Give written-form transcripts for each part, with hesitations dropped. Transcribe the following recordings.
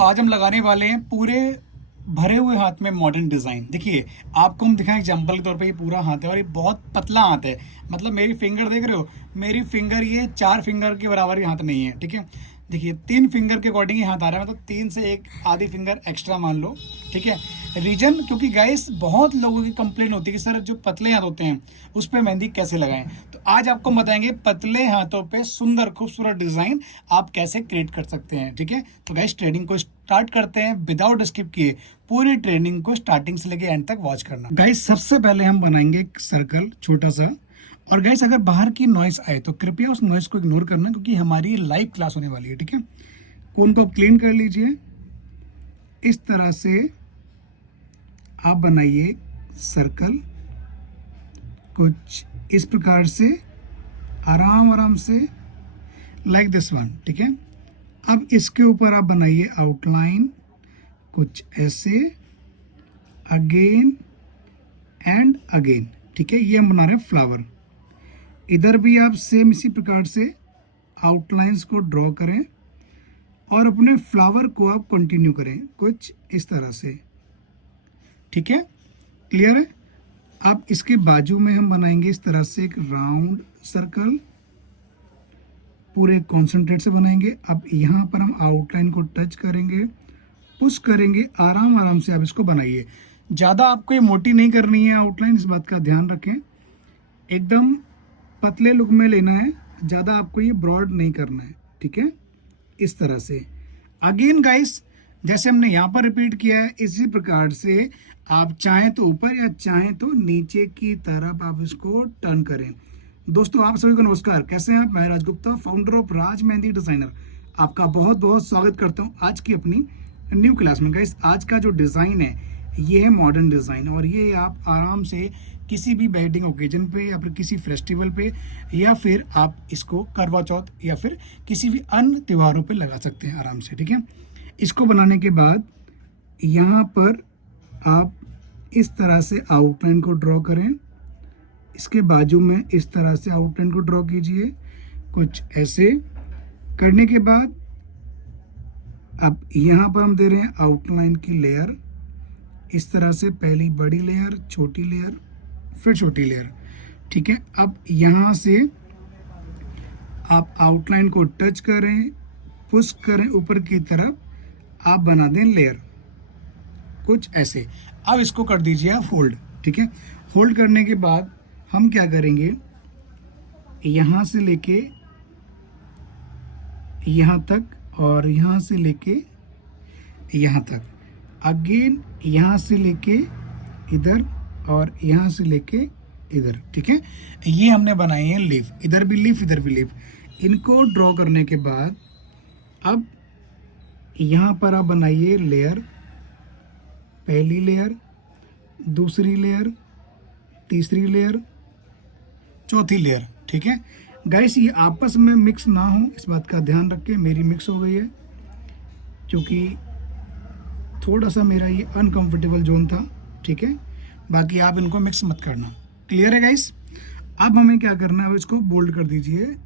आज हम लगाने वाले हैं पूरे भरे हुए हाथ में मॉडर्न डिज़ाइन। देखिए, आपको हम दिखाएं एग्जांपल के तौर पे, ये पूरा हाथ है और ये बहुत पतला हाथ है। मतलब मेरी फिंगर देख रहे हो, मेरी फिंगर ये 4 फिंगर के बराबर ही हाथ नहीं है, ठीक है। देखिए 3 फिंगर के अकॉर्डिंग ही हाथ आ रहा है, मतलब 3 से एक आधी फिंगर एक्स्ट्रा मान लो, ठीक है। रीजन क्योंकि गाइस बहुत लोगों की कंप्लेन होती है कि सर जो पतले हाथ होते हैं उस पर मेहंदी कैसे लगाएं। तो आज आपको बताएंगे पतले हाथों पे सुंदर खूबसूरत डिज़ाइन आप कैसे क्रिएट कर सकते हैं, ठीक है। तो गाइस ट्रेनिंग को स्टार्ट करते हैं विदाउट स्किप किए। पूरी ट्रेनिंग को स्टार्टिंग से लेके एंड तक वॉच करना। गाइस सबसे पहले हम बनाएंगे एक सर्कल छोटा सा। और गाइस अगर बाहर की नॉइस आए तो कृपया उस नॉइस को इग्नोर करना, क्योंकि हमारी लाइव क्लास होने वाली है, ठीक है। कोन को क्लीन कर लीजिए। इस तरह से आप बनाइए सर्कल कुछ इस प्रकार से, आराम आराम से, लाइक दिस वन, ठीक है। अब इसके ऊपर आप बनाइए आउटलाइन कुछ ऐसे, अगेन एंड अगेन, ठीक है। ये हम बना रहे हैं फ्लावर। इधर भी आप सेम इसी प्रकार से आउटलाइंस को ड्रॉ करें और अपने फ्लावर को आप कंटिन्यू करें कुछ इस तरह से, ठीक है। क्लियर है। अब इसके बाजू में हम बनाएंगे इस तरह से एक राउंड सर्कल, पूरे कॉन्सेंट्रेट से बनाएंगे। अब यहाँ पर हम आउटलाइन को टच करेंगे, पुश करेंगे, आराम आराम से आप इसको बनाइए। ज़्यादा आपको ये मोटी नहीं करनी है आउटलाइन, इस बात का ध्यान रखें। एकदम पतले लुक में लेना है, ज़्यादा आपको ये ब्रॉड नहीं करना है, ठीक है। इस तरह से अगेन गाइस, जैसे हमने यहाँ पर रिपीट किया है, इसी प्रकार से आप चाहें तो ऊपर या चाहें तो नीचे की तरफ आप इसको टर्न करें। दोस्तों आप सभी को नमस्कार, कैसे हैं आप। मैं Raj Gupta, founder of Raj Mehndi designer, आपका बहुत बहुत स्वागत करता हूं आज की अपनी न्यू क्लास में। गाइस आज का जो डिज़ाइन है ये है मॉडर्न डिज़ाइन, और ये आप आराम से किसी भी वेडिंग ओकेजन पे या फिर किसी फेस्टिवल पे, या फिर आप इसको करवा चौथ या फिर किसी भी अन्य त्योहारों पे लगा सकते हैं आराम से, ठीक है। इसको बनाने के बाद यहाँ पर आप इस तरह से आउटलाइन को ड्रॉ करें, इसके बाजू में इस तरह से आउटलाइन को ड्रॉ कीजिए कुछ ऐसे। करने के बाद अब यहाँ पर हम दे रहे हैं आउटलाइन की लेयर, इस तरह से पहली बड़ी लेयर, छोटी लेयर, फिर छोटी लेयर, ठीक है। अब यहाँ से आप आउटलाइन को टच करें, पुश करें ऊपर की तरफ, आप बना दें लेयर कुछ ऐसे। अब इसको कर दीजिए आप होल्ड, ठीक है। होल्ड करने के बाद हम क्या करेंगे, यहाँ से लेके यहाँ तक और यहाँ से लेके यहाँ तक, अगेन यहाँ से लेके इधर और यहाँ से लेके इधर, ठीक है। ये हमने बनाई है लीफ, इधर भी लीफ इधर भी लीफ। इनको ड्रॉ करने के बाद अब यहाँ पर आप बनाइए लेयर, पहली लेयर, दूसरी लेयर, तीसरी लेयर, चौथी लेयर, ठीक है। गाइस ये आपस में मिक्स ना हो, इस बात का ध्यान रखें। मेरी मिक्स हो गई है क्योंकि थोड़ा सा मेरा ये अनकंफर्टेबल जोन था, ठीक है। बाकी आप इनको मिक्स मत करना। क्लियर है गाइस। अब हमें क्या करना है, इसको बोल्ड कर दीजिए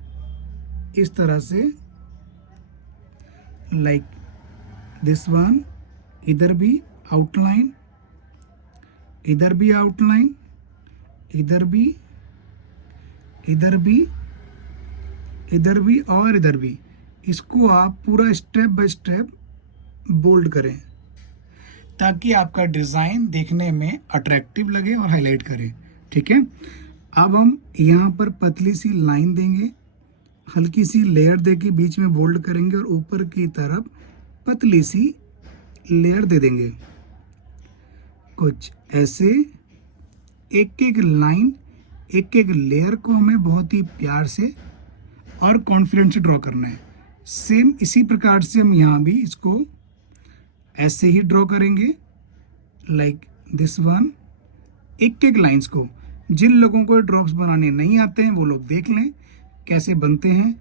इस तरह से, लाइक दिस वन। इधर भी आउटलाइन, इधर भी आउटलाइन, इधर भी, इधर भी, इधर भी और इधर भी। इसको आप पूरा स्टेप बाय स्टेप बोल्ड करें ताकि आपका डिज़ाइन देखने में अट्रैक्टिव लगे और हाईलाइट करे, ठीक है। अब हम यहाँ पर पतली सी लाइन देंगे, हल्की सी लेयर देके बीच में बोल्ड करेंगे और ऊपर की तरफ पतली सी लेयर दे देंगे कुछ ऐसे। एक एक लाइन, एक एक लेयर को हमें बहुत ही प्यार से और कॉन्फिडेंस से ड्रॉ करना है। सेम इसी प्रकार से हम यहाँ भी इसको ऐसे ही ड्रॉ करेंगे, लाइक दिस वन। एक एक लाइंस को, जिन लोगों को ड्रॉप्स बनाने नहीं आते हैं वो लोग देख लें कैसे बनते हैं,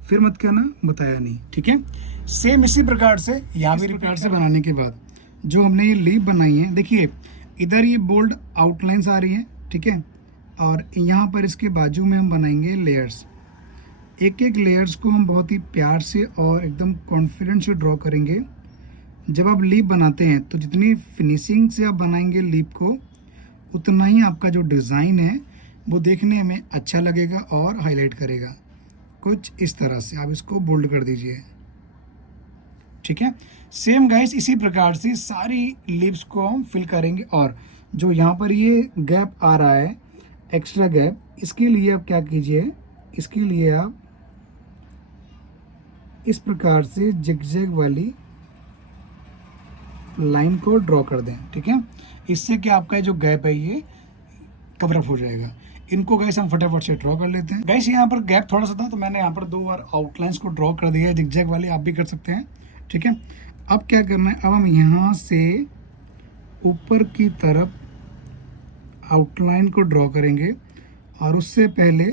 फिर मत कहना बताया नहीं, ठीक है। सेम इसी प्रकार से यहाँ भी प्रकार से बनाने के बाद जो हमने ये लीफ बनाई है, देखिए इधर ये बोल्ड आउटलाइंस आ रही हैं, ठीक है। और यहाँ पर इसके बाजू में हम बनाएंगे लेयर्स। एक एक लेयर्स को हम बहुत ही प्यार से और एकदम कॉन्फिडेंस से ड्रॉ करेंगे जब आप लीप बनाते हैं तो जितनी फिनिशिंग से आप बनाएंगे लीप को, उतना ही आपका जो डिज़ाइन है वो देखने में अच्छा लगेगा और हाईलाइट करेगा। कुछ इस तरह से आप इसको बोल्ड कर दीजिए, ठीक है। सेम गाइस इसी प्रकार से सारी लीव्स को हम फिल करेंगे। और जो यहाँ पर ये गैप आ रहा है, एक्स्ट्रा गैप, इसके लिए आप क्या कीजिए, इसके लिए आप इस प्रकार से जिगजैग वाली लाइन को ड्रॉ कर दें, ठीक है। इससे क्या आपका जो गैप है ये कवर अप हो जाएगा। इनको गैस हम फटाफट से ड्रॉ कर लेते हैं। गैस यहाँ पर गैप थोड़ा सा था तो मैंने यहाँ पर 2 बार आउटलाइंस को ड्रॉ कर दिया है, जिगजैग वाली आप भी कर सकते हैं, ठीक है। अब क्या करना है, अब हम यहाँ से ऊपर की तरफ आउटलाइन को ड्रॉ करेंगे। और उससे पहले,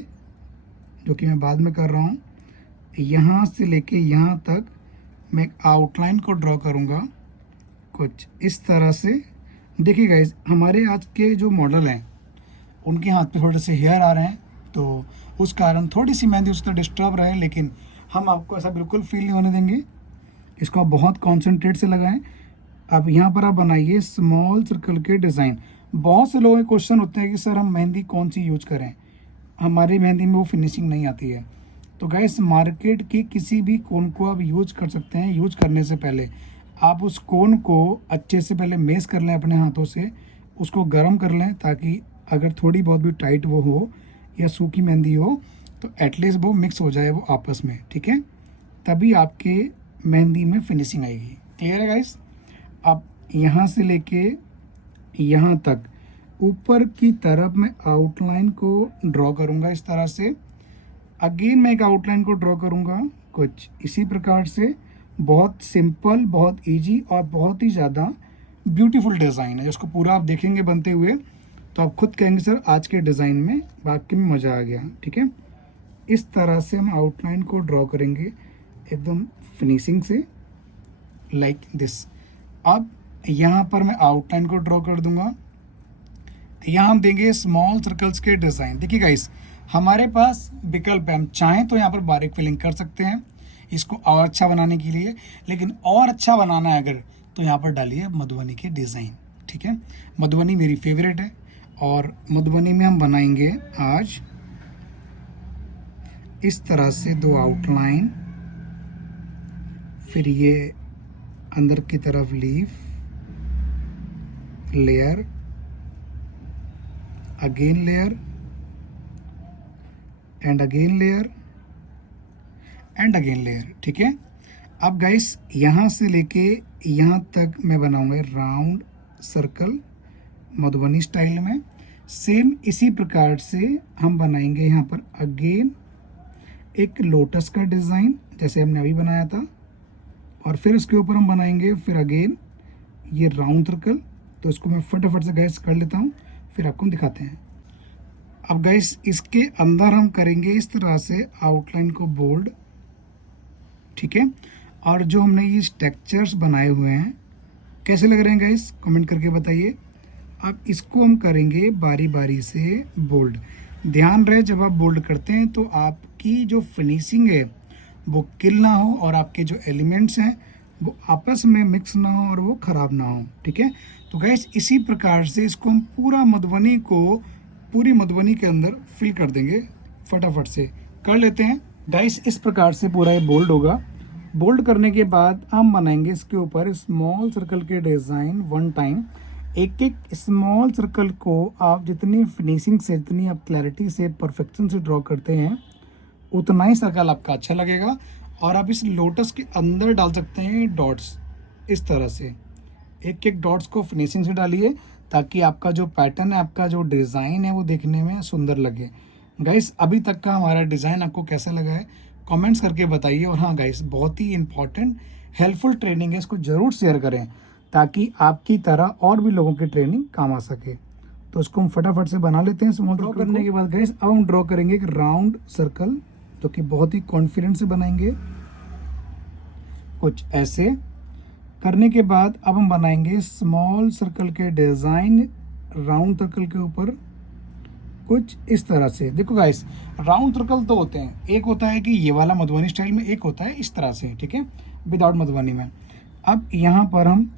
जो कि मैं बाद में कर रहा हूँ, यहाँ से लेके यहाँ तक मैं एक आउटलाइन को ड्रॉ करूँगा कुछ इस तरह से। देखिए गाइस, हमारे आज के जो मॉडल हैं उनके हाथ पे थोड़े से हेयर आ रहे हैं, तो उस कारण थोड़ी सी मेहंदी उससे डिस्टर्ब रहे, लेकिन हम आपको ऐसा बिल्कुल फील नहीं होने देंगे। इसको आप बहुत कॉन्सेंट्रेट से लगाएं। अब यहाँ पर आप बनाइए स्मॉल सर्कल के डिज़ाइन। बहुत से लोगों के क्वेश्चन होते हैं कि सर हम मेहंदी कौन सी यूज करें, हमारी मेहंदी में वो फिनिशिंग नहीं आती है। तो गाइस, मार्केट की किसी भी कोन को आप यूज कर सकते हैं। यूज करने से पहले आप उस कोन को अच्छे से पहले मेस कर लें अपने हाथों से, उसको गर्म कर लें, ताकि अगर थोड़ी बहुत भी टाइट वो हो या सूखी मेहंदी हो तो एटलीस्ट वो मिक्स हो जाए वो आपस में, ठीक है। तभी आपके मेहंदी में फिनिशिंग आएगी। क्लियर है गाइस। अब यहाँ से लेके यहाँ तक ऊपर की तरफ मैं आउटलाइन को ड्रॉ करूँगा इस तरह से। अगेन मैं एक आउटलाइन को ड्रॉ करूँगा कुछ इसी प्रकार से। बहुत सिंपल, बहुत इजी और बहुत ही ज़्यादा ब्यूटीफुल डिज़ाइन है, जिसको पूरा आप देखेंगे बनते हुए तो आप खुद कहेंगे सर आज के डिज़ाइन में वाकई में मज़ा आ गया, ठीक है। इस तरह से हम आउटलाइन को ड्रॉ करेंगे एकदम फिनिशिंग से, लाइक दिस। अब यहाँ पर मैं आउटलाइन को ड्रॉ कर दूंगा। यहाँ हम देंगे स्मॉल सर्कल्स के डिज़ाइन। देखिए गाइस, हमारे पास विकल्प है, हम चाहें तो यहाँ पर बारीक फिलिंग कर सकते हैं इसको और अच्छा बनाने के लिए, लेकिन और अच्छा बनाना है अगर तो यहाँ पर डालिए मधुबनी के डिज़ाइन, ठीक है। मधुबनी मेरी फेवरेट है और मधुबनी में हम बनाएंगे आज इस तरह से 2 आउटलाइन, फिर ये अंदर की तरफ leaf, layer, again layer and again layer and again layer, ठीक है। अब गाइस, यहाँ से लेके यहाँ तक मैं बनाऊंगा राउंड सर्कल मधुबनी स्टाइल में। सेम इसी प्रकार से हम बनाएंगे यहाँ पर अगेन एक लोटस का डिज़ाइन जैसे हमने अभी बनाया था, और फिर उसके ऊपर हम बनाएंगे फिर अगेन ये राउंड सर्कल। तो इसको मैं फटाफट से गैस कर लेता हूँ, फिर आपको दिखाते हैं। अब गैस, इसके अंदर हम करेंगे इस तरह से आउटलाइन को बोल्ड, ठीक है। और जो हमने ये स्ट्रक्चर्स बनाए हुए हैं कैसे लग रहे हैं गैस, कमेंट करके बताइए। अब इसको हम करेंगे बारी बारी से बोल्ड। ध्यान रहे, जब आप बोल्ड करते हैं तो आपकी जो फिनिशिंग है वो किल ना हो और आपके जो एलिमेंट्स हैं वो आपस में मिक्स ना हो और वो ख़राब ना हो, ठीक है। तो गैस, इसी प्रकार से इसको हम पूरा मधुबनी को पूरी मधुबनी के अंदर फिल कर देंगे। फटाफट से कर लेते हैं गाइस। इस प्रकार से पूरा ये बोल्ड होगा। बोल्ड करने के बाद हम बनाएंगे इसके ऊपर स्मॉल सर्कल के डिज़ाइन 1 टाइम। एक एक स्मॉल सर्कल को आप जितनी फिनिशिंग से, जितनी आप क्लैरिटी से, परफेक्शन से ड्रॉ करते हैं उतना ही सर्कल आपका अच्छा लगेगा। और आप इस लोटस के अंदर डाल सकते हैं डॉट्स इस तरह से। एक एक डॉट्स को फिनिशिंग से डालिए ताकि आपका जो पैटर्न है, आपका जो डिज़ाइन है वो देखने में सुंदर लगे। गाइस, अभी तक का हमारा डिज़ाइन आपको कैसा लगा है कमेंट्स करके बताइए। और हाँ गाइस, बहुत ही इंपॉर्टेंट हेल्पफुल ट्रेनिंग है, इसको ज़रूर शेयर करें ताकि आपकी तरह और भी लोगों की ट्रेनिंग काम आ सके। तो इसको हम फटाफट से बना लेते हैं। स्मॉल ड्रॉ करने के बाद गाइस, अब हम ड्रॉ करेंगे एक राउंड सर्कल, जो कि बहुत ही कॉन्फिडेंस से बनाएंगे कुछ ऐसे। करने के बाद अब हम बनाएंगे स्मॉल सर्कल के डिज़ाइन राउंड सर्कल के ऊपर कुछ इस तरह से। देखो गाइस, राउंड सर्कल तो होते हैं, एक होता है कि ये वाला मधुबनी स्टाइल में, एक होता है इस तरह से, ठीक है, विदाउट मधुबनी में। अब यहाँ पर हम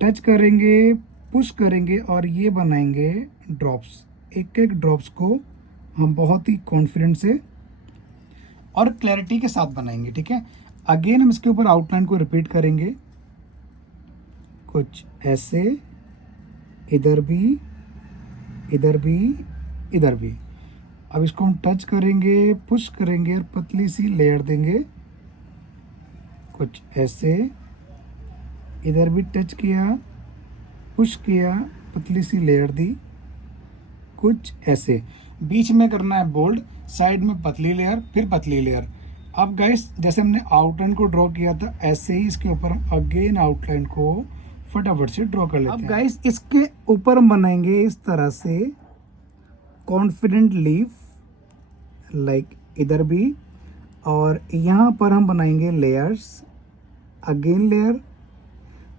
टच करेंगे, पुश करेंगे और ये बनाएंगे ड्रॉप्स। एक एक ड्रॉप्स को हम बहुत ही कॉन्फिडेंट से और क्लैरिटी के साथ बनाएंगे, ठीक है। अगेन हम इसके ऊपर आउटलाइन को रिपीट करेंगे, कुछ ऐसे, इधर भी, इधर भी, इधर भी। अब इसको हम टच करेंगे, पुश करेंगे और पतली सी लेयर देंगे, कुछ ऐसे, इधर भी टच किया, पुश किया, पतली सी लेयर दी, कुछ ऐसे। बीच में करना है बोल्ड, साइड में पतली लेयर, फिर पतली लेयर। अब गाइस जैसे हमने आउटलाइन को ड्रॉ किया था, ऐसे ही इसके ऊपर हम अगेन आउटलाइन को फटाफट से ड्रॉ कर लेते हैं। अब गाइस इसके ऊपर हम बनाएंगे इस तरह से कॉन्फिडेंट लीफ, लाइक इधर भी, और यहाँ पर हम बनाएंगे layers, again layer,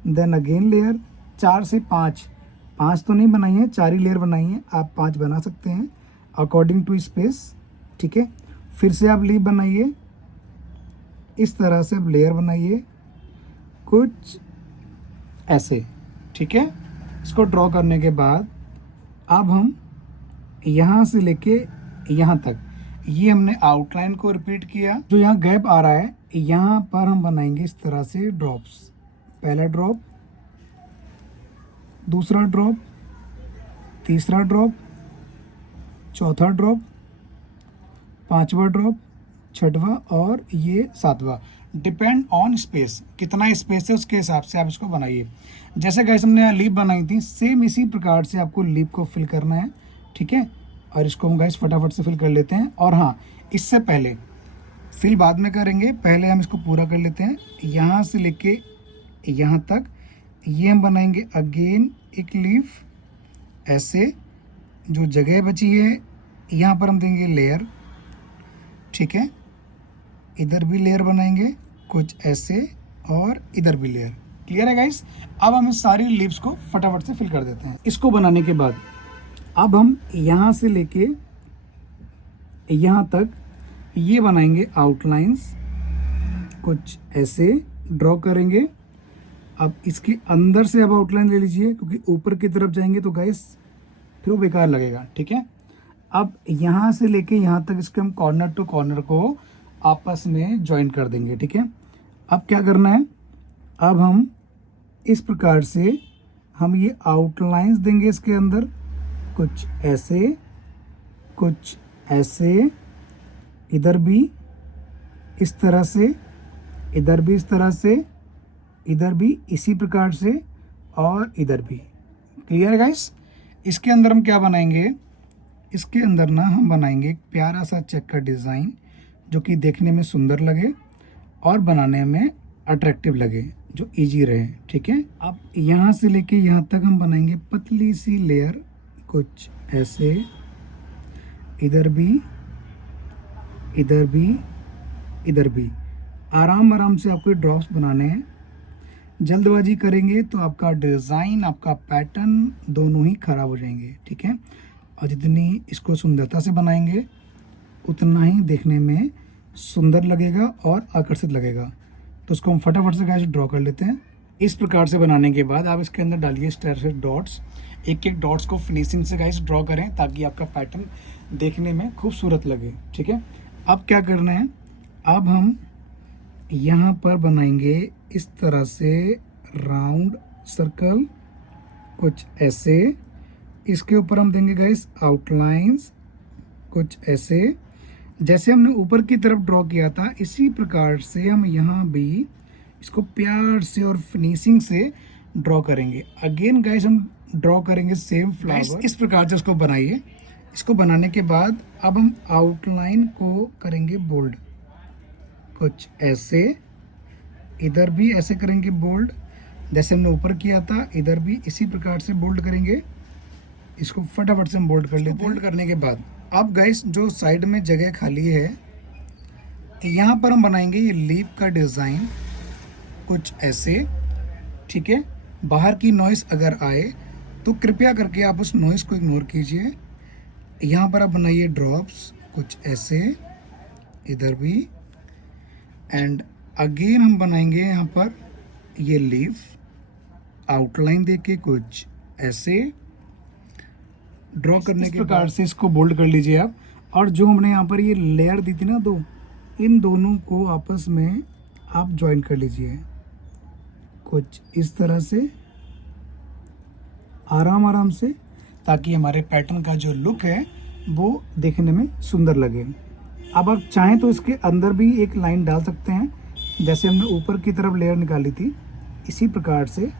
then again layer. 4 से 5 तो नहीं बनाई है, 4 ही लेयर बनाई है, आप 5 बना सकते हैं अकॉर्डिंग टू स्पेस, ठीक है। फिर से आप लीफ बनाइए, इस तरह से आप लेयर बनाइए, कुछ ऐसे, ठीक है। इसको ड्रॉ करने के बाद अब हम यहाँ से लेके यहाँ तक, ये हमने आउटलाइन को रिपीट किया। जो यहाँ गैप आ रहा है, यहाँ पर हम बनाएंगे इस तरह से ड्रॉप्स। पहला ड्रॉप, दूसरा ड्रॉप, तीसरा ड्रॉप, चौथा ड्रॉप, पांचवा ड्रॉप, छठवा और ये 7वां। डिपेंड ऑन स्पेस, कितना स्पेस है उसके हिसाब से आप इसको बनाइए। जैसे गाइस हमने यहाँ लीप बनाई थी, सेम इसी प्रकार से आपको लीप को फिल करना है, ठीक है। और इसको हम गाइस फटाफट से फिल कर लेते हैं। और हाँ, इससे पहले फिल बाद में करेंगे, पहले हम इसको पूरा कर लेते हैं। यहाँ से लेके यहाँ तक ये हम बनाएंगे अगेन एक लीफ, ऐसे। जो जगह बची है यहाँ पर हम देंगे लेयर, ठीक है। इधर भी लेयर बनाएंगे कुछ ऐसे, और इधर भी लेयर। क्लियर है गाइस। अब हम इस सारी लीव्स को फटाफट से फिल कर देते हैं। इसको बनाने के बाद अब हम यहाँ से लेके यहाँ तक ये बनाएंगे आउटलाइंस, कुछ ऐसे ड्रॉ करेंगे। अब इसके अंदर से अब आउटलाइन ले लीजिए, क्योंकि ऊपर की तरफ जाएंगे तो गाइस फिर वो बेकार लगेगा, ठीक है। अब यहाँ से लेके यहाँ तक इसके हम कॉर्नर टू कॉर्नर को आपस में ज्वाइन कर देंगे, ठीक है। अब क्या करना है, अब हम इस प्रकार से हम ये आउटलाइंस देंगे इसके अंदर, कुछ ऐसे, कुछ ऐसे, इधर भी इस तरह से, इधर भी इस तरह से, इधर भी इसी प्रकार से, और इधर भी। क्लियर है गाइस। इसके अंदर हम क्या बनाएंगे, इसके अंदर ना हम बनाएंगे एक प्यारा सा चेक का डिज़ाइन, जो कि देखने में सुंदर लगे और बनाने में अट्रैक्टिव लगे, जो इजी रहे, ठीक है। अब यहाँ से लेके यहाँ तक हम बनाएंगे पतली सी लेयर, कुछ ऐसे, इधर भी, इधर भी, इधर भी। आराम आराम से आपको ड्रॉप्स बनाने हैं। जल्दबाजी करेंगे तो आपका डिज़ाइन, आपका पैटर्न दोनों ही खराब हो जाएंगे, ठीक है। और जितनी इसको सुंदरता से बनाएंगे उतना ही देखने में सुंदर लगेगा और आकर्षित लगेगा। तो उसको हम फटाफट से गाइस ड्रॉ कर लेते हैं। इस प्रकार से बनाने के बाद आप इसके अंदर डालिए इस तरह से डॉट्स। एक एक डॉट्स को फिनिशिंग से गाइस ड्रॉ करें, ताकि आपका पैटर्न देखने में खूबसूरत लगे, ठीक है। अब क्या करना है, अब हम यहाँ पर बनाएंगे इस तरह से राउंड सर्कल, कुछ ऐसे। इसके ऊपर हम देंगे गाइस आउटलाइंस, कुछ ऐसे। जैसे हमने ऊपर की तरफ ड्रॉ किया था, इसी प्रकार से हम यहाँ भी इसको प्यार से और फिनिशिंग से ड्रॉ करेंगे। अगेन गाइस हम ड्रॉ करेंगे सेम फ्लावर। इस प्रकार से इसको बनाइए। इसको बनाने के बाद अब हम आउटलाइन को करेंगे बोल्ड, कुछ ऐसे। इधर भी ऐसे करेंगे बोल्ड, जैसे हमने ऊपर किया था, इधर भी इसी प्रकार से बोल्ड करेंगे। इसको फटाफट से हम बोल्ड कर लेते हैं। बोल्ड करने के बाद अब गाइस जो साइड में जगह खाली है, यहाँ पर हम बनाएंगे ये लीफ का डिज़ाइन, कुछ ऐसे, ठीक है। बाहर की नॉइस अगर आए तो कृपया करके आप उस नॉइस को इग्नोर कीजिए। यहाँ पर आप बनाइए ड्रॉप्स, कुछ ऐसे, इधर भी। एंड अगेन हम बनाएंगे यहाँ पर ये लीफ आउटलाइन देके कुछ ऐसे ड्रॉ करने के प्रकार से इसको बोल्ड कर लीजिए आप। और जो हमने यहाँ पर ये लेयर दी थी ना दो, इन दोनों को आपस में आप ज्वाइन कर लीजिए कुछ इस तरह से, आराम आराम से, ताकि हमारे पैटर्न का जो लुक है वो देखने में सुंदर लगे। अब आप चाहें तो इसके अंदर भी एक लाइन डाल सकते हैं, जैसे हमने ऊपर की तरफ लेयर निकाली थी, इसी प्रकार से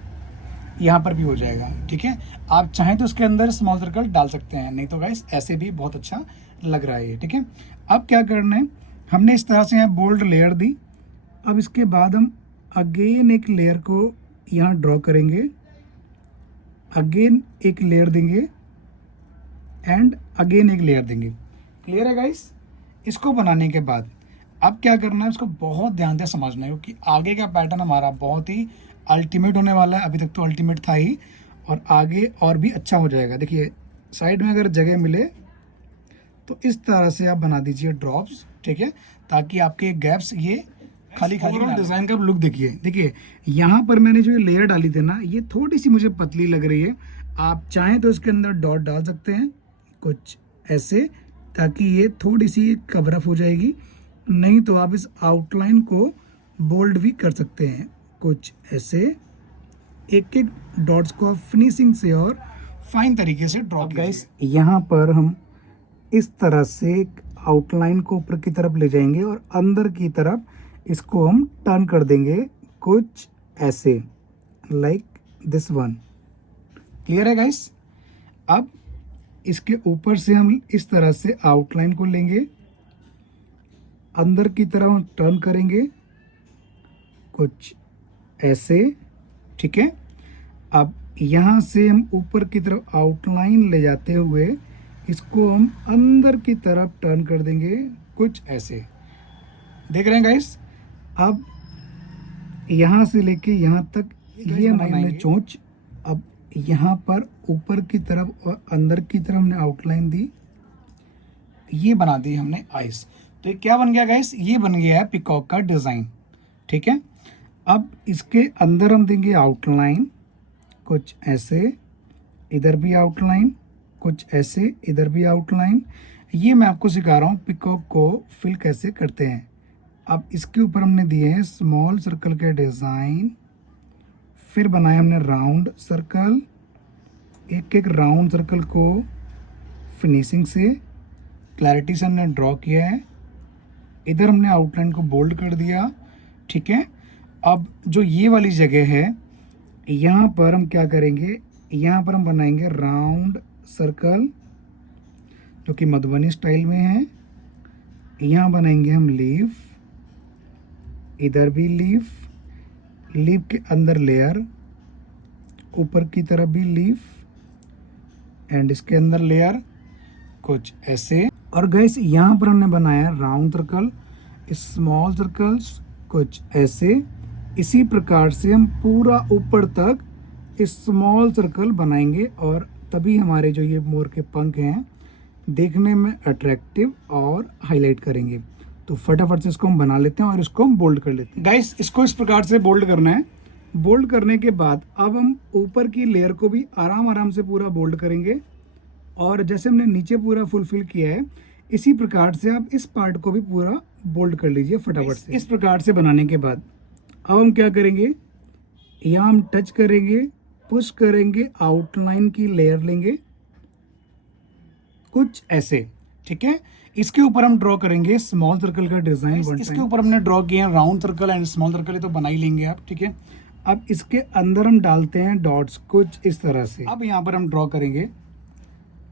यहाँ पर भी हो जाएगा। ठीक है, आप चाहें तो इसके अंदर स्मॉल सर्कल डाल सकते हैं, नहीं तो गाइस ऐसे भी बहुत अच्छा लग रहा है ये। ठीक है, अब क्या करना है, हमने इस तरह से यहाँ बोल्ड लेयर दी। अब इसके बाद हम अगेन एक लेयर को यहाँ ड्रॉ करेंगे, अगेन एक लेयर देंगे एंड अगेन एक लेयर देंगे। क्लियर है गाइस? इसको बनाने के बाद अब क्या करना है, इसको बहुत ध्यान से समझना है, क्योंकि आगे का पैटर्न हमारा बहुत ही अल्टीमेट होने वाला है। अभी तक तो अल्टीमेट था ही, और आगे और भी अच्छा हो जाएगा। देखिए साइड में अगर जगह मिले तो इस तरह से आप बना दीजिए ड्रॉप्स। ठीक है, ताकि आपके गैप्स ये खाली खाली डिज़ाइन का लुक देखिए यहाँ पर मैंने जो ये लेयर डाली थी ना, ये थोड़ी सी मुझे पतली लग रही है। आप चाहें तो इसके अंदर डॉट डाल सकते हैं कुछ ऐसे, ताकि ये थोड़ी सी कवर अप हो जाएगी। नहीं तो आप इस आउटलाइन को बोल्ड भी कर सकते हैं कुछ ऐसे, एक एक डॉट्स को फिनिशिंग से और फाइन तरीके से ड्रॉ। गाइस यहाँ पर हम इस तरह से आउटलाइन को ऊपर की तरफ ले जाएंगे और अंदर की तरफ इसको हम टर्न कर देंगे कुछ ऐसे, लाइक दिस वन। क्लियर है गाइस? अब इसके ऊपर से हम इस तरह से आउटलाइन को लेंगे, अंदर की तरफ हम टर्न करेंगे कुछ ऐसे। ठीक है, अब यहाँ से हम ऊपर की तरफ आउटलाइन ले जाते हुए इसको हम अंदर की तरफ टर्न कर देंगे कुछ ऐसे। देख रहे हैं गाइस? अब यहाँ से लेके यहाँ तक ये हमने चोंच, अब यहाँ पर ऊपर की तरफ और अंदर की तरफ हमने आउटलाइन दी, ये बना दी हमने आइस। तो ये क्या बन गया गाइस? ये बन गया है पिकॉक का डिज़ाइन। ठीक है, अब इसके अंदर हम देंगे आउटलाइन कुछ ऐसे, इधर भी आउटलाइन कुछ ऐसे, इधर भी आउटलाइन। ये मैं आपको सिखा रहा हूँ पिकॉक को फिल कैसे करते हैं। अब इसके ऊपर हमने दिए हैं स्मॉल सर्कल के डिज़ाइन, फिर बनाया हमने राउंड सर्कल, एक एक राउंड सर्कल को फिनिशिंग से, क्लैरिटी से हमने ड्रॉ किया है। इधर हमने आउटलाइन को बोल्ड कर दिया। ठीक है, अब जो ये वाली जगह है यहाँ पर हम क्या करेंगे, यहाँ पर हम बनाएंगे राउंड सर्कल जो कि मधुबनी स्टाइल में है। यहाँ बनाएंगे हम लीफ, इधर भी लीफ, लीफ के अंदर लेयर, ऊपर की तरफ भी लीफ एंड इसके अंदर लेयर कुछ ऐसे। और गैस यहाँ पर हमने बनाया राउंड सर्कल, स्मॉल सर्कल्स कुछ ऐसे। इसी प्रकार से हम पूरा ऊपर तक स्मॉल सर्कल बनाएंगे और तभी हमारे जो ये मोर के पंख हैं देखने में अट्रैक्टिव और हाईलाइट करेंगे। तो फटाफट से इसको हम बना लेते हैं और इसको हम बोल्ड कर लेते हैं। गाइस इसको इस प्रकार से बोल्ड करना है। बोल्ड करने के बाद अब हम ऊपर की लेयर को भी आराम आराम से पूरा बोल्ड करेंगे, और जैसे हमने नीचे पूरा फुलफिल किया है इसी प्रकार से आप इस पार्ट को भी पूरा बोल्ड कर लीजिए फटाफट से। इस प्रकार से बनाने के बाद अब हम क्या करेंगे, यहाँ हम टच करेंगे, पुश करेंगे, आउटलाइन की लेयर लेंगे कुछ ऐसे। ठीक है, इसके ऊपर हम ड्रॉ करेंगे स्मॉल सर्कल का डिजाइन। इसके ऊपर हमने ड्रॉ किए हैं round circle and small circle, ये तो बना ही लेंगे आप। ठीक है, अब इसके अंदर हम डालते हैं डॉट्स कुछ इस तरह से। अब यहाँ पर हम ड्रॉ करेंगे,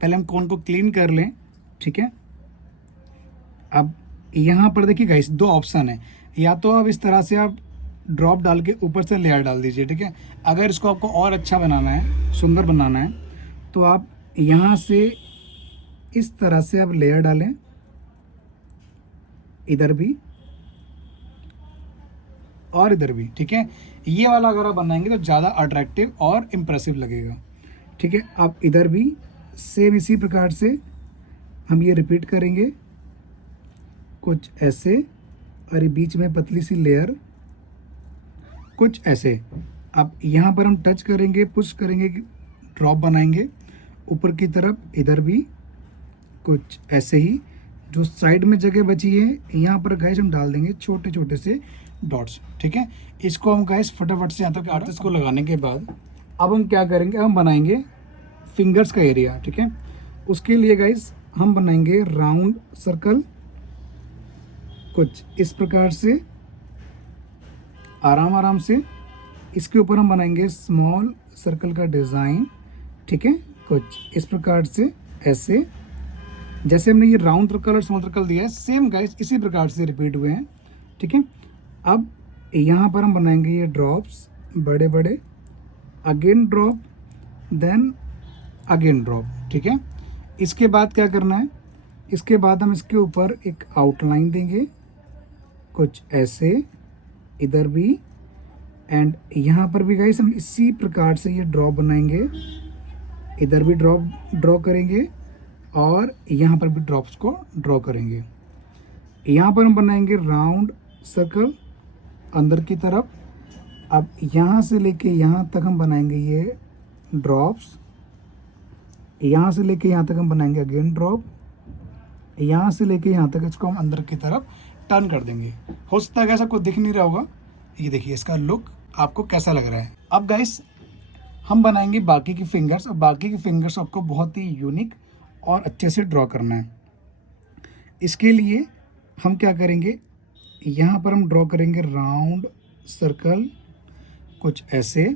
पहले हम कोन को क्लीन कर लें। ठीक है, अब यहाँ पर देखिए गाइस दो ऑप्शन है, या तो अब इस तरह से आप ड्रॉप डाल के ऊपर से लेयर डाल दीजिए। ठीक है, अगर इसको आपको और अच्छा बनाना है, सुंदर बनाना है, तो आप यहाँ से इस तरह से आप लेयर डालें, इधर भी और इधर भी। ठीक है, ये वाला अगर आप बनाएंगे तो ज़्यादा अट्रैक्टिव और इम्प्रेसिव लगेगा। ठीक है, आप इधर भी सेम इसी प्रकार से हम ये रिपीट करेंगे कुछ ऐसे, और ये बीच में पतली सी लेयर कुछ ऐसे। अब यहाँ पर हम टच करेंगे, पुश करेंगे, ड्रॉप बनाएंगे ऊपर की तरफ, इधर भी कुछ ऐसे ही। जो साइड में जगह बची है यहाँ पर गाइस हम डाल देंगे छोटे छोटे से डॉट्स, ठीक है। इसको हम गाइस फटाफट से यहाँ तक आर्टिस्ट को लगाने के बाद अब हम क्या करेंगे, हम बनाएंगे फिंगर्स का एरिया, ठीक है। उसके लिए गाइस हम बनाएंगे राउंड सर्कल कुछ इस प्रकार से, आराम आराम से। इसके ऊपर हम बनाएंगे स्मॉल सर्कल का डिज़ाइन, ठीक है, कुछ इस प्रकार से, ऐसे जैसे हमने ये राउंड सर्कल और स्मॉल सर्कल दिया है, सेम गाइस इसी प्रकार से रिपीट हुए हैं, ठीक है। अब यहाँ पर हम बनाएंगे ये ड्रॉप्स बड़े बड़े, again drop, then again drop, ठीक है। इसके बाद क्या करना है, इसके बाद हम इसके ऊपर एक आउटलाइन देंगे कुछ ऐसे, इधर भी, एंड यहाँ पर भी गाइस हम इसी प्रकार से ये ड्रॉप बनाएंगे, इधर भी ड्रॉ करेंगे और यहाँ पर भी ड्रॉप्स को ड्रॉ करेंगे। यहाँ पर हम बनाएंगे राउंड सर्कल अंदर की तरफ। अब यहाँ से लेके यहाँ तक हम बनाएंगे ये ड्रॉप्स, यहाँ से लेके यहाँ तक हम बनाएंगे अगेन ड्रॉप, यहाँ से लेके यहाँ तक इसको हम अंदर की तरफ टर्न कर देंगे। हो सकता है ऐसा कुछ दिख नहीं रहा होगा, ये देखिए इसका लुक आपको कैसा लग रहा है। अब गाइस हम बनाएंगे बाकी की फिंगर्स, और बाकी की फिंगर्स आपको बहुत ही यूनिक और अच्छे से ड्रॉ करना है। इसके लिए हम क्या करेंगे, यहाँ पर हम ड्रॉ करेंगे राउंड सर्कल कुछ ऐसे,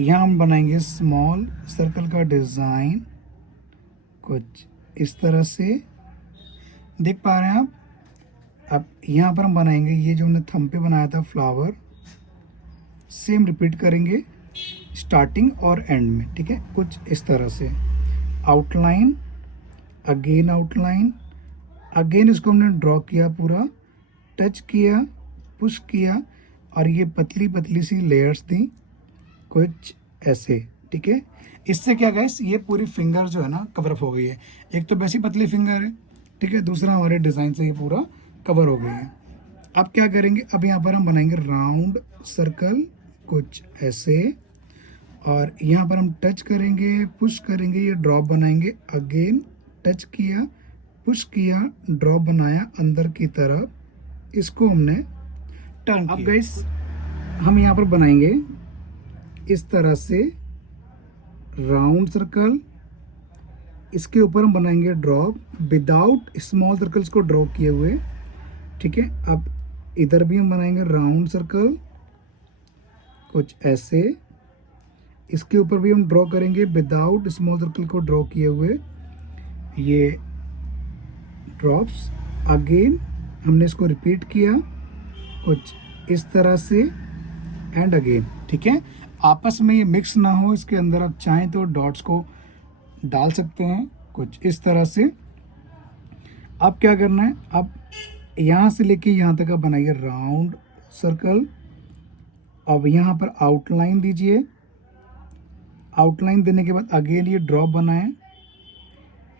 यहाँ हम बनाएंगे स्मॉल सर्कल का डिज़ाइन कुछ इस तरह से, देख पा रहे हैं आप। अब यहाँ पर हम बनाएंगे ये जो हमने थंब पे बनाया था फ्लावर, सेम रिपीट करेंगे स्टार्टिंग और एंड में, ठीक है, कुछ इस तरह से। आउटलाइन, अगेन आउटलाइन, अगेन इसको हमने ड्रॉ किया पूरा, टच किया, पुश किया, और ये पतली पतली सी लेयर्स दी कुछ ऐसे, ठीक है। इससे क्या गाइस, ये पूरी फिंगर जो है ना कवर अप हो गई है। एक तो वैसी पतली फिंगर है, ठीक है, दूसरा हमारे डिज़ाइन से ये पूरा कवर हो गई है। अब क्या करेंगे, अब यहाँ पर हम बनाएंगे राउंड सर्कल कुछ ऐसे, और यहाँ पर हम टच करेंगे, पुश करेंगे, ये ड्रॉप बनाएंगे, अगेन टच किया, पुश किया, ड्रॉप बनाया अंदर की तरफ, इसको हमने टर्न किया। अब गाइस हम यहाँ पर बनाएंगे इस तरह से राउंड सर्कल, इसके ऊपर हम बनाएंगे ड्रॉप विदाउट स्मॉल सर्कल्स को ड्रॉ किए हुए, ठीक है। अब इधर भी हम बनाएंगे राउंड सर्कल कुछ ऐसे, इसके ऊपर भी हम ड्रॉ करेंगे विदाउट स्मॉल सर्कल को ड्रॉ किए हुए ये ड्रॉप्स। अगेन हमने इसको रिपीट किया कुछ इस तरह से, एंड अगेन, ठीक है। आपस में ये मिक्स ना हो, इसके अंदर आप चाहें तो डॉट्स को डाल सकते हैं कुछ इस तरह से। अब क्या करना है, अब यहाँ से लेके यहाँ तक आप बनाइए राउंड सर्कल। अब यहाँ पर आउटलाइन दीजिए, आउटलाइन देने के बाद अगेन ये ड्रॉप बनाएं,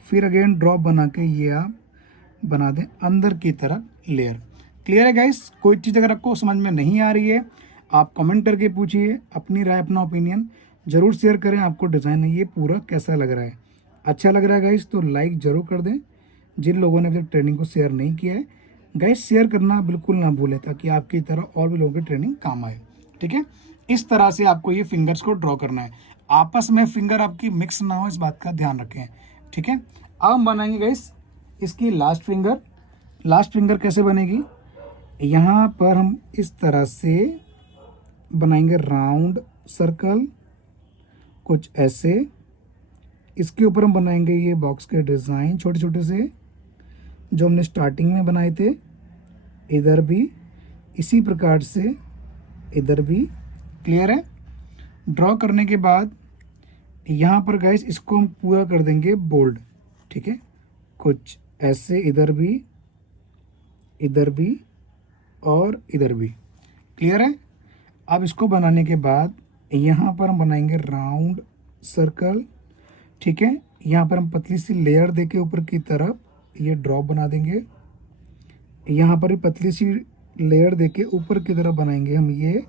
फिर अगेन ड्रॉप बना के ये आप बना दें अंदर की तरफ लेयर। क्लियर है गाइस? कोई चीज़ अगर आपको समझ में नहीं आ रही है आप कमेंट करके पूछिए, अपनी राय अपना ओपिनियन ज़रूर शेयर करें। आपको डिज़ाइन ये पूरा कैसा लग रहा है, अच्छा लग रहा है गाइस तो लाइक ज़रूर कर दें। जिन लोगों ने अभी तक ट्रेनिंग को शेयर नहीं किया है गाइस, शेयर करना बिल्कुल ना भूलें ताकि आपकी तरह और भी लोगों की ट्रेनिंग काम आए, ठीक है। इस तरह से आपको ये फिंगर्स को ड्रॉ करना है, आपस में फिंगर आपकी मिक्स ना हो, इस बात का ध्यान रखें, ठीक है। अब हम बनाएंगे गाइस इसकी लास्ट फिंगर। लास्ट फिंगर कैसे बनेगी, यहाँ पर हम इस तरह से बनाएंगे राउंड सर्कल कुछ ऐसे, इसके ऊपर हम बनाएंगे ये बॉक्स के डिज़ाइन छोटे छोटे से जो हमने स्टार्टिंग में बनाए थे, इधर भी इसी प्रकार से, इधर भी। क्लियर है? ड्रॉ करने के बाद यहाँ पर गाइस इसको हम पूरा कर देंगे बोल्ड, ठीक है, कुछ ऐसे, इधर भी और इधर भी। क्लियर है? अब इसको बनाने के बाद यहाँ पर हम बनाएंगे राउंड सर्कल, ठीक है। यहाँ पर हम पतली सी लेयर देके ऊपर की तरफ ये ड्रॉप बना देंगे, यहाँ पर भी पतली सी लेयर देके ऊपर की तरफ बनाएंगे हम ये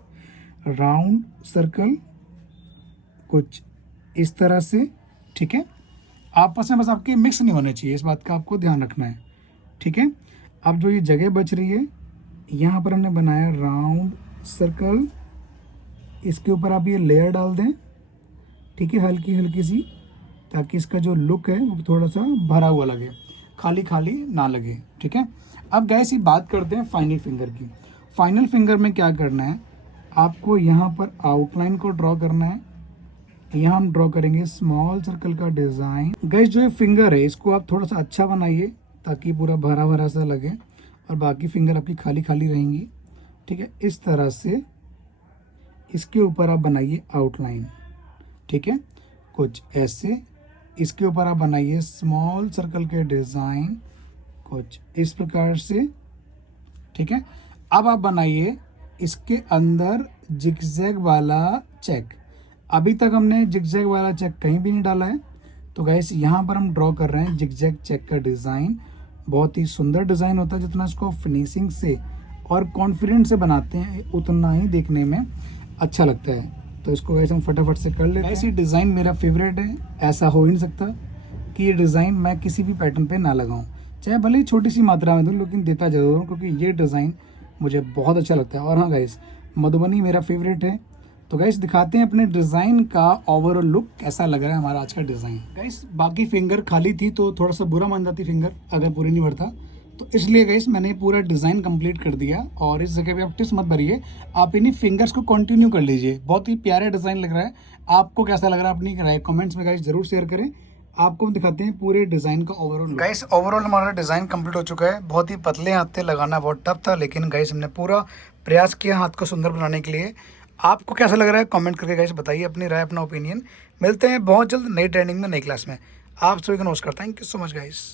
राउंड सर्कल कुछ इस तरह से, ठीक है। आपस में बस आपके मिक्स नहीं होने चाहिए, इस बात का आपको ध्यान रखना है, ठीक है। अब जो ये जगह बच रही है, यहाँ पर हमने बनाया राउंड सर्कल, इसके ऊपर आप ये लेयर डाल दें, ठीक है, हल्की हल्की सी, ताकि इसका जो लुक है वो थोड़ा सा भरा हुआ लगे, खाली खाली ना लगे, ठीक है। अब गाइस ये बात करते हैं फाइनल फिंगर की। फाइनल फिंगर में क्या करना है, आपको यहाँ पर आउटलाइन को ड्रॉ करना है। यहाँ हम ड्रॉ करेंगे स्मॉल सर्कल का डिज़ाइन। गाइस जो ये फिंगर है इसको आप थोड़ा सा अच्छा बनाइए ताकि पूरा भरा भरा सा लगे, और बाकी फिंगर आपकी खाली खाली रहेंगी, ठीक है। इस तरह से इसके ऊपर आप बनाइए आउटलाइन, ठीक है, कुछ ऐसे। इसके ऊपर आप बनाइए स्मॉल सर्कल के डिज़ाइन कुछ इस प्रकार से, ठीक है। अब आप बनाइए इसके अंदर जिगजैग वाला चेक। अभी तक हमने जिगजैग वाला चेक कहीं भी नहीं डाला है, तो गाइस यहाँ पर हम ड्रॉ कर रहे हैं जिगजैग चेक का डिज़ाइन। बहुत ही सुंदर डिज़ाइन होता है, जितना इसको फिनिशिंग से और कॉन्फिडेंस से बनाते हैं उतना ही देखने में अच्छा लगता है। तो इसको गाइस हम फटाफट से कर लेते हैं। ऐसी डिज़ाइन मेरा फेवरेट है, ऐसा हो ही नहीं सकता कि ये डिज़ाइन मैं किसी भी पैटर्न पे ना लगाऊं, चाहे भले ही छोटी सी मात्रा में दूँ, लेकिन देता ज़रूर हूँ, क्योंकि ये डिज़ाइन मुझे बहुत अच्छा लगता है। और हाँ गाइस, मधुबनी मेरा फेवरेट है। तो गाइस दिखाते हैं अपने डिज़ाइन का ओवरऑल लुक कैसा लग रहा है हमारा आज का डिज़ाइन। गाइस बाकी फिंगर खाली थी तो थोड़ा सा बुरा मान जाती फिंगर अगर पूरी नहीं भरता, तो इसलिए गाइस मैंने पूरा डिज़ाइन कंप्लीट कर दिया। और इस जगह पे आप टिप्स मत भरिए, आप इन्हीं फिंगर्स को कंटिन्यू कर लीजिए। बहुत ही प्यारा डिज़ाइन लग रहा है। आपको कैसा लग रहा है अपनी राय कमेंट्स में गाइस जरूर शेयर करें। आपको हम दिखाते हैं पूरे डिज़ाइन का ओवरऑल। गाइस ओवरऑल हमारा डिज़ाइन कंप्लीट हो चुका है। बहुत ही पतले हाथ थे, लगाना बहुत टफ था, लेकिन गाइस हमने पूरा प्रयास किया हाथ को सुंदर बनाने के लिए। आपको कैसा लग रहा है कमेंट करके गाइस बताइए अपनी राय, अपना ओपिनियन। मिलते हैं बहुत जल्द नई ट्रेनिंग में, नई क्लास में। आप सभी को नमस्कार, thank you so much guys.